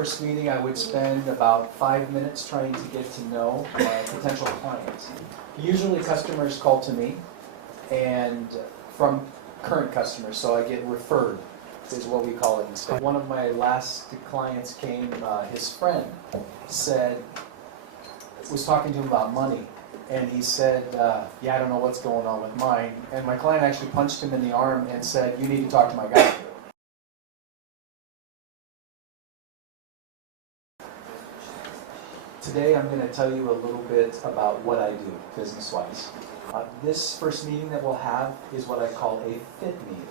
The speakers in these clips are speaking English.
first meeting, I would spend about 5 minutes trying to get to know potential clients. Usually customers call to me, and from current customers, so I get referred, is what we call it instead. One of my last clients came, his friend was talking to him about money, and he said, yeah, I don't know what's going on with mine. And my client actually punched him in the arm and said, you need to talk to my guy. Today I'm going to tell you a little bit about what I do business-wise. This first meeting that we'll have is what I call a fit meeting.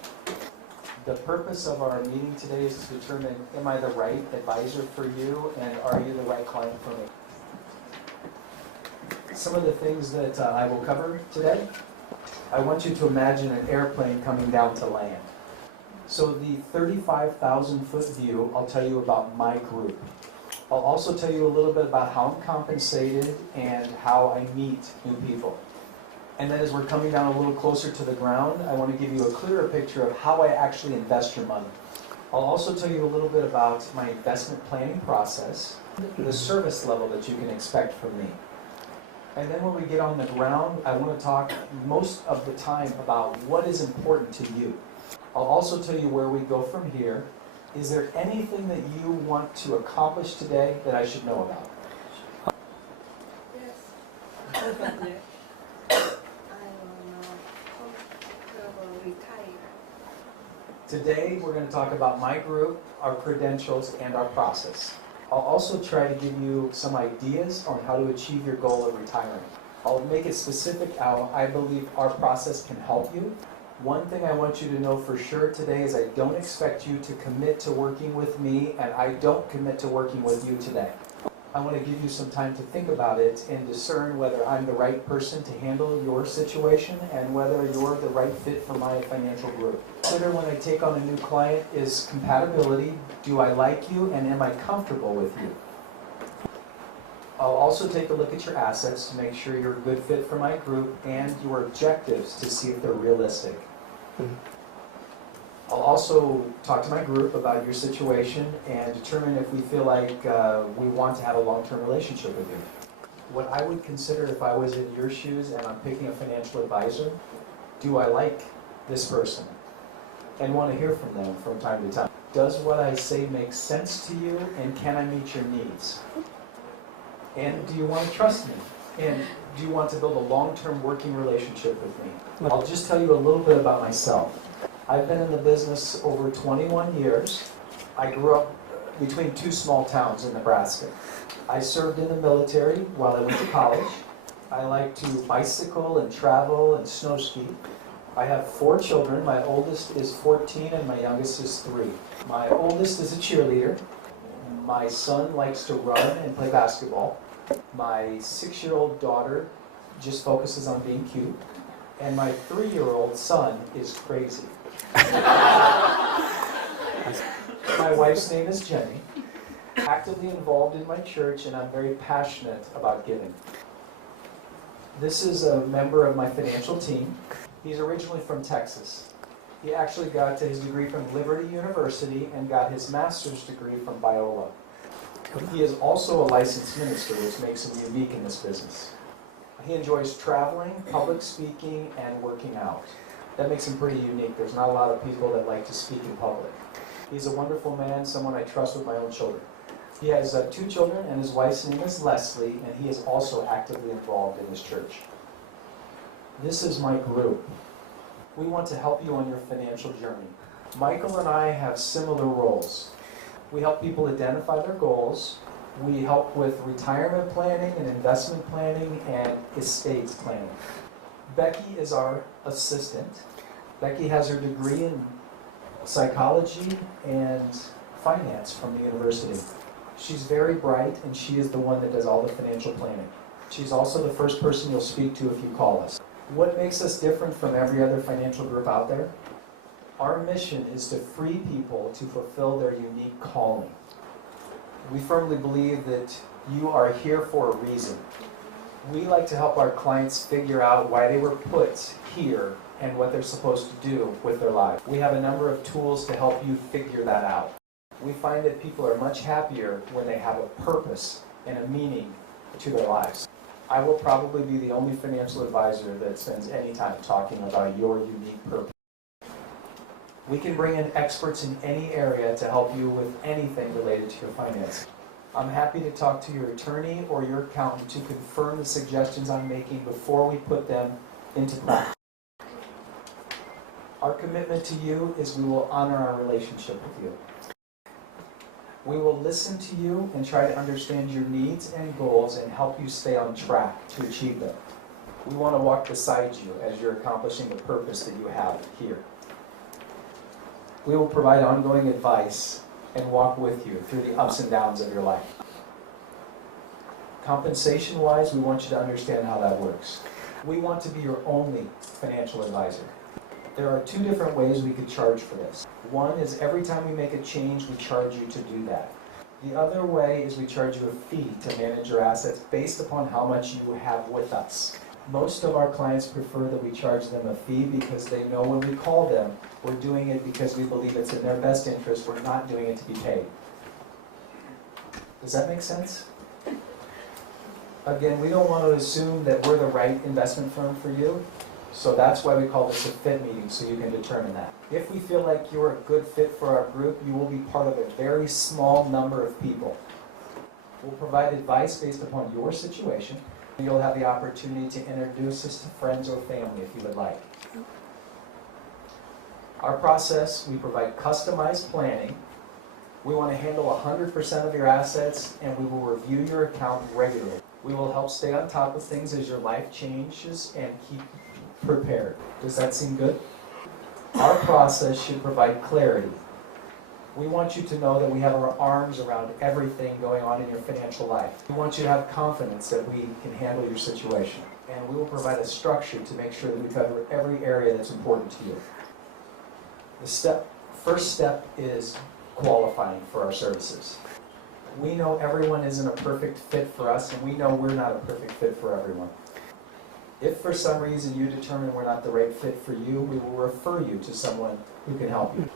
The purpose of our meeting today is to determine, am I the right advisor for you, and are you the right client for me? Some of the things that I will cover today, I want you to imagine an airplane coming down to land. So the 35,000-foot view, I'll tell you about my group. I'll also tell you a little bit about how I'm compensated and how I meet new people. And then as we're coming down a little closer to the ground, I want to give you a clearer picture of how I actually invest your money. I'll also tell you a little bit about my investment planning process, the service level that you can expect from me. And then when we get on the ground, I want to talk most of the time about what is important to you. I'll also tell you where we go from here. Is there anything that you want to accomplish today that I should know about? Yes. I want to retire. Today we're going to talk about my group, our credentials, and our process. I'll also try to give you some ideas on how to achieve your goal of retiring. I'll make it specific how I believe our process can help you. One thing I want you to know for sure today is I don't expect you to commit to working with me, and I don't commit to working with you today. I want to give you some time to think about it and discern whether I'm the right person to handle your situation and whether you're the right fit for my financial group. Consider when I take on a new client is compatibility. Do I like you, and am I comfortable with you? I'll also take a look at your assets to make sure you're a good fit for my group and your objectives to see if they're realistic. I'll also talk to my group about your situation and determine if we feel like we want to have a long-term relationship with you. What I would consider if I was in your shoes and I'm picking a financial advisor, do I like this person and want to hear from them from time to time? Does what I say make sense to you, and can I meet your needs? And do you want to trust me? And do you want to build a long-term working relationship with me? I'll just tell you a little bit about myself. I've been in the business over 21 years. I grew up between two small towns in Nebraska. I served in the military while I went to college. I like to bicycle and travel and snow ski. I have 4 children. My oldest is 14 and my youngest is 3. My oldest is a cheerleader. My son likes to run and play basketball. My 6-year-old daughter just focuses on being cute. And my 3-year-old son is crazy. My wife's name is Jenny. Actively involved in my church, and I'm very passionate about giving. This is a member of my financial team. He's originally from Texas. He actually got his degree from Liberty University and got his master's degree from Biola. He is also a licensed minister, which makes him unique in this business. He enjoys traveling, public speaking, and working out. That makes him pretty unique. There's not a lot of people that like to speak in public. He's a wonderful man, someone I trust with my own children. He has 2 children, and his wife's name is Leslie, and he is also actively involved in his church. This is my group. We want to help you on your financial journey. Michael and I have similar roles. We help people identify their goals. We help with retirement planning and investment planning and estate planning. Becky is our assistant. Becky has her degree in psychology and finance from the university. She's very bright, and she is the one that does all the financial planning. She's also the first person you'll speak to if you call us. What makes us different from every other financial group out there? Our mission is to free people to fulfill their unique calling. We firmly believe that you are here for a reason. We like to help our clients figure out why they were put here and what they're supposed to do with their life. We have a number of tools to help you figure that out. We find that people are much happier when they have a purpose and a meaning to their lives. I will probably be the only financial advisor that spends any time talking about your unique purpose. We can bring in experts in any area to help you with anything related to your finances. I'm happy to talk to your attorney or your accountant to confirm the suggestions I'm making before we put them into practice. Our commitment to you is we will honor our relationship with you. We will listen to you and try to understand your needs and goals and help you stay on track to achieve them. We want to walk beside you as you're accomplishing the purpose that you have here. We will provide ongoing advice and walk with you through the ups and downs of your life. Compensation-wise, we want you to understand how that works. We want to be your only financial advisor. There are two different ways we could charge for this. One is every time we make a change, we charge you to do that. The other way is we charge you a fee to manage your assets based upon how much you have with us. Most of our clients prefer that we charge them a fee because they know when we call them, we're doing it because we believe it's in their best interest. We're not doing it to be paid. Does that make sense? Again, we don't want to assume that we're the right investment firm for you. So that's why we call this a fit meeting, so you can determine that. If we feel like you're a good fit for our group, you will be part of a very small number of people. We'll provide advice based upon your situation. You'll have the opportunity to introduce us to friends or family if you would like. Our process, we provide customized planning. We want to handle 100% of your assets, and we will review your account regularly. We will help stay on top of things as your life changes and keep prepared. Does that seem good? Our process should provide clarity. We want you to know that we have our arms around everything going on in your financial life. We want you to have confidence that we can handle your situation. And we will provide a structure to make sure that we cover every area that's important to you. The first step is qualifying for our services. We know everyone isn't a perfect fit for us, and we know we're not a perfect fit for everyone. If for some reason you determine we're not the right fit for you, we will refer you to someone who can help you.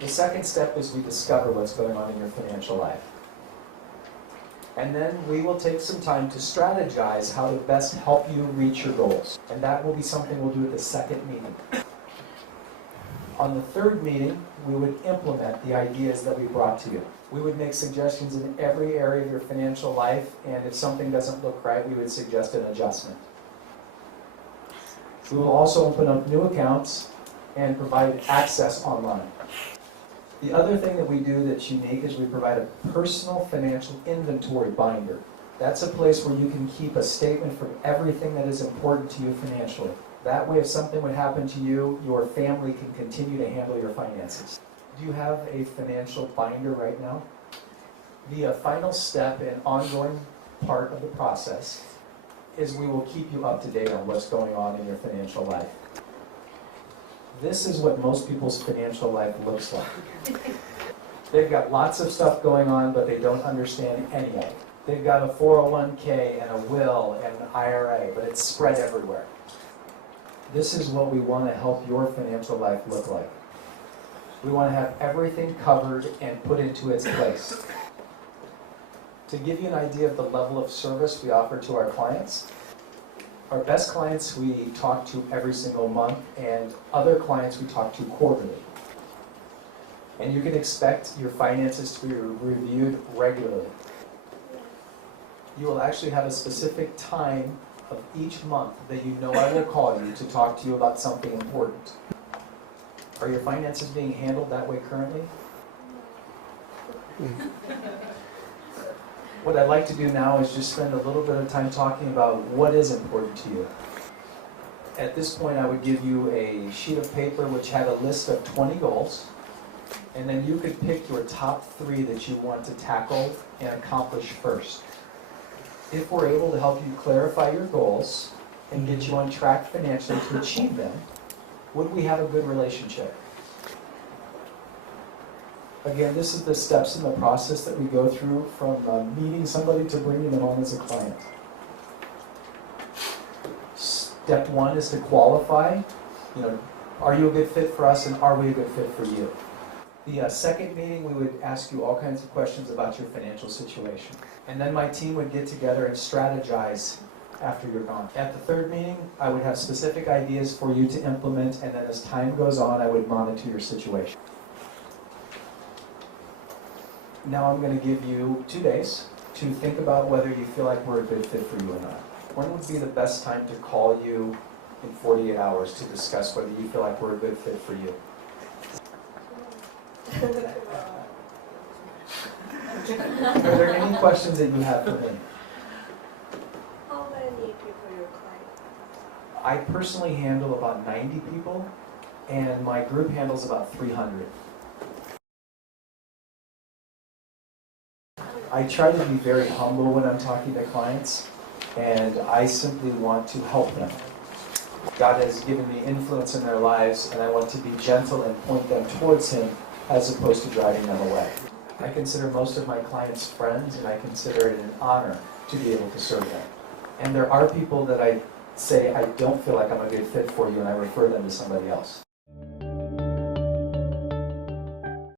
The second step is we discover what's going on in your financial life. And then we will take some time to strategize how to best help you reach your goals. And that will be something we'll do at the second meeting. On the third meeting, we would implement the ideas that we brought to you. We would make suggestions in every area of your financial life, and if something doesn't look right, we would suggest an adjustment. We will also open up new accounts and provide access online. The other thing that we do that's unique is we provide a personal financial inventory binder. That's a place where you can keep a statement for everything that is important to you financially. That way, if something would happen to you, your family can continue to handle your finances. Do you have a financial binder right now? The final step and ongoing part of the process is we will keep you up to date on what's going on in your financial life. This is what most people's financial life looks like. They've got lots of stuff going on, but they don't understand any of it. They've got a 401k and a will and an IRA, but it's spread everywhere. This is what we want to help your financial life look like. We want to have everything covered and put into its place. To give you an idea of the level of service we offer to our clients, our best clients we talk to every single month, and other clients we talk to quarterly. And you can expect your finances to be reviewed regularly. You will actually have a specific time of each month that you know I will call you to talk to you about something important. Are your finances being handled that way currently? What I'd like to do now is just spend a little bit of time talking about what is important to you. At this point, I would give you a sheet of paper which had a list of 20 goals, and then you could pick your top 3 that you want to tackle and accomplish first. If we're able to help you clarify your goals and get you on track financially to achieve them, would we have a good relationship? Again, this is the steps in the process that we go through from meeting somebody to bringing them on as a client. Step 1 is to qualify. Are you a good fit for us, and are we a good fit for you? The second meeting, we would ask you all kinds of questions about your financial situation. And then my team would get together and strategize after you're gone. At the third meeting, I would have specific ideas for you to implement, and then as time goes on, I would monitor your situation. Now I'm going to give you 2 days to think about whether you feel like we're a good fit for you or not. When would be the best time to call you in 48 hours to discuss whether you feel like we're a good fit for you? Are there any questions that you have for me? How many people your client? I personally handle about 90 people, and my group handles about 300. I try to be very humble when I'm talking to clients, and I simply want to help them. God has given me influence in their lives, and I want to be gentle and point them towards Him as opposed to driving them away. I consider most of my clients friends, and I consider it an honor to be able to serve them. And there are people that I say, I don't feel like I'm a good fit for you, and I refer them to somebody else.